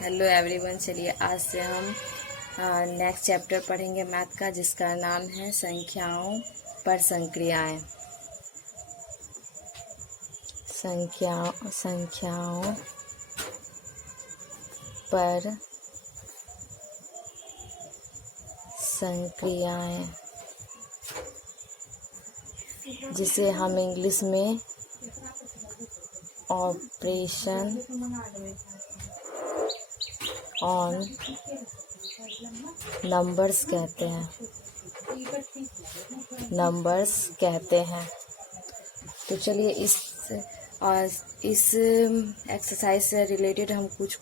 Hello everyone. चलिए आज से हम नेक्स्ट चैप्टर पढ़ेंगे मैथ का, जिसका नाम है संख्याओं पर संक्रियाएं। संख्याओं पर संक्रियाएं, जिसे हम इंग्लिश में ऑपरेशन ऑन नंबर्स कहते हैं। तो चलिए इस एक्सरसाइज से रिलेटेड हम कुछ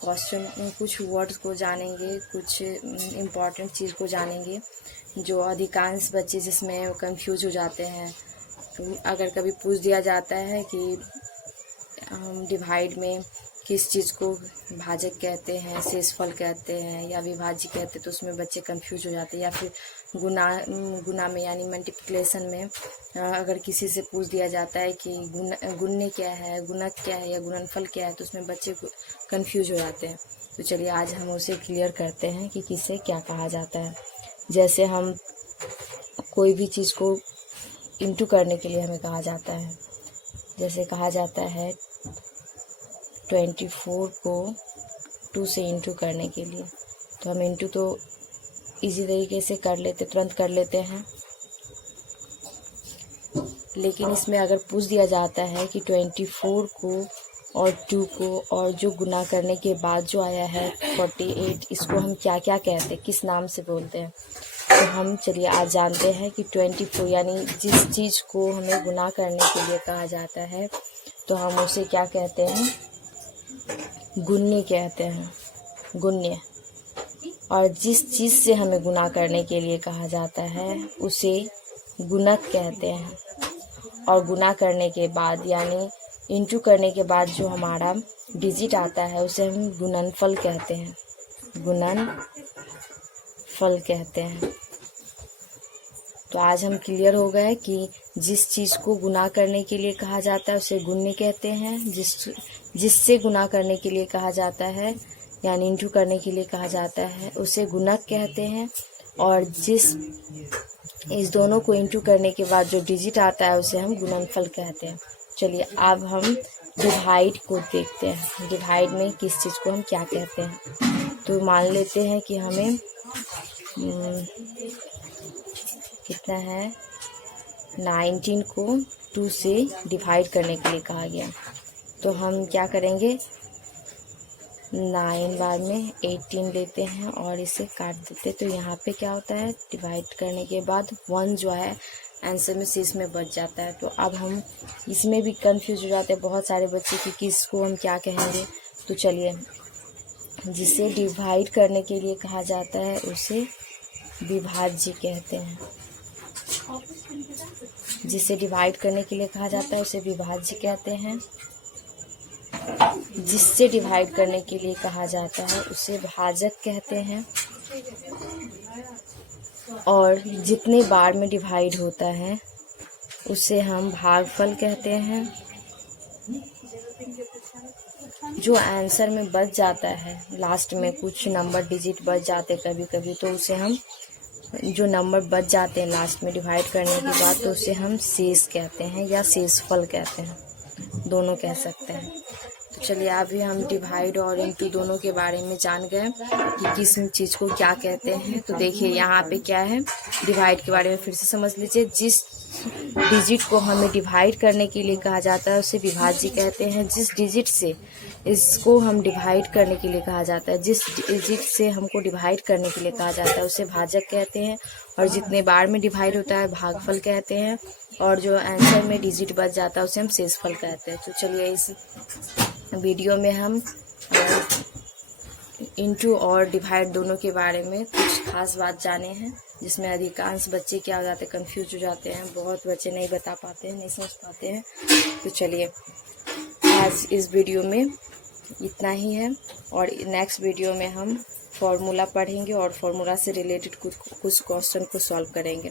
वर्ड्स को जानेंगे, कुछ इम्पॉर्टेंट चीज़ को जानेंगे जो अधिकांश बच्चे जिसमें कंफ्यूज हो जाते हैं। अगर कभी पूछ दिया जाता है कि हम डिवाइड में किस चीज़ को भाजक कहते हैं, शेषफल कहते हैं या विभाज्य कहते हैं, तो उसमें बच्चे कंफ्यूज हो जाते हैं। या फिर गुना में यानी मल्टीप्लिकेशन में अगर किसी से पूछ दिया जाता है कि गुणने क्या है, गुणक क्या है या गुणनफल क्या है, तो उसमें बच्चे कंफ्यूज हो जाते हैं। तो चलिए आज हम उसे क्लियर करते हैं कि किसे क्या कहा जाता है। जैसे हम कोई भी चीज़ को इंटू करने के लिए हमें कहा जाता है, जैसे कहा जाता है 24 को 2 से इंटू करने के लिए, तो हम इंटू तो इजी तरीके से तुरंत कर लेते हैं। लेकिन इसमें अगर पूछ दिया जाता है कि 24 को और 2 को और जो गुना करने के बाद जो आया है 48, इसको हम क्या क्या कहते हैं, किस नाम से बोलते हैं। तो हम चलिए आज जानते हैं कि 24 यानी जिस चीज़ को हमें गुना करने के लिए कहा जाता है तो हम उसे क्या कहते हैं, गुण्य कहते हैं, गुण्य। और जिस चीज़ से हमें गुना करने के लिए कहा जाता है उसे गुणक कहते हैं। और गुना करने के बाद यानी इंटू करने के बाद जो हमारा डिजिट आता है उसे हम गुणनफल कहते हैं, गुणनफल कहते हैं। तो आज हम क्लियर हो गए कि जिस चीज़ को गुना करने के लिए कहा जाता है उसे गुण्य कहते हैं, जिससे गुना करने के लिए कहा जाता है यानी इंटू करने के लिए कहा जाता है उसे गुणक कहते हैं। और इस दोनों को इंटू करने के बाद जो डिजिट आता है उसे हम गुणनफल कहते हैं। चलिए अब हम डिवाइड को देखते हैं, डिवाइड में किस चीज़ को हम क्या कहते हैं। तो मान लेते हैं कि हमें कितना है 19 को 2 से डिवाइड करने के लिए कहा गया, तो हम क्या करेंगे 9 बाद में 18 लेते हैं और इसे काट देते। तो यहाँ पे क्या होता है, डिवाइड करने के बाद 1 जो है आंसर में शेष में बच जाता है। तो अब हम इसमें भी कंफ्यूज हो जाते हैं बहुत सारे बच्चे कि किसको हम क्या कहेंगे। तो चलिए जिसे डिवाइड करने के लिए कहा जाता है उसे विभाज्य कहते हैं, जिसे डिवाइड करने के लिए कहा जाता है उसे विभाज्य कहते हैं। जिससे डिवाइड करने के लिए कहा जाता है उसे भाजक कहते हैं। और जितने बार में डिवाइड होता है उसे हम भागफल कहते हैं। जो आंसर में बच जाता है, लास्ट में कुछ नंबर डिजिट बच जाते कभी कभी, तो उसे हम जो नंबर बच जाते हैं लास्ट में डिवाइड करने के बाद तो उसे हम शेष कहते हैं या शेषफल कहते हैं, दोनों कह सकते हैं। तो चलिए अभी हम डिवाइड और इंटू दोनों के बारे में जान गए कि किस चीज़ को क्या कहते हैं। तो देखिए यहाँ पे क्या है, डिवाइड के बारे में फिर से समझ लीजिए। जिस डिजिट को हमें डिवाइड करने के लिए कहा जाता है उसे विभाज्य कहते हैं। जिस डिजिट से इसको हम डिवाइड करने के लिए कहा जाता है, जिस डिजिट से हमको डिवाइड करने के लिए कहा जाता है उसे भाजक कहते हैं। और जितने बार में डिवाइड होता है भागफल कहते हैं। और जो आंसर में डिजिट बच जाता है उसे हम शेषफल कहते हैं। तो चलिए इस वीडियो में हम इंटू और डिवाइड दोनों के बारे में कुछ खास बात जाने हैं, जिसमें अधिकांश बच्चे क्या हो जाते हैं, कंफ्यूज हो जाते हैं। बहुत बच्चे नहीं बता पाते हैं, नहीं समझ पाते हैं। तो चलिए आज इस वीडियो में इतना ही है और नेक्स्ट वीडियो में हम फॉर्मूला पढ़ेंगे और फॉर्मूला से रिलेटेड कुछ क्वेश्चन को सॉल्व करेंगे।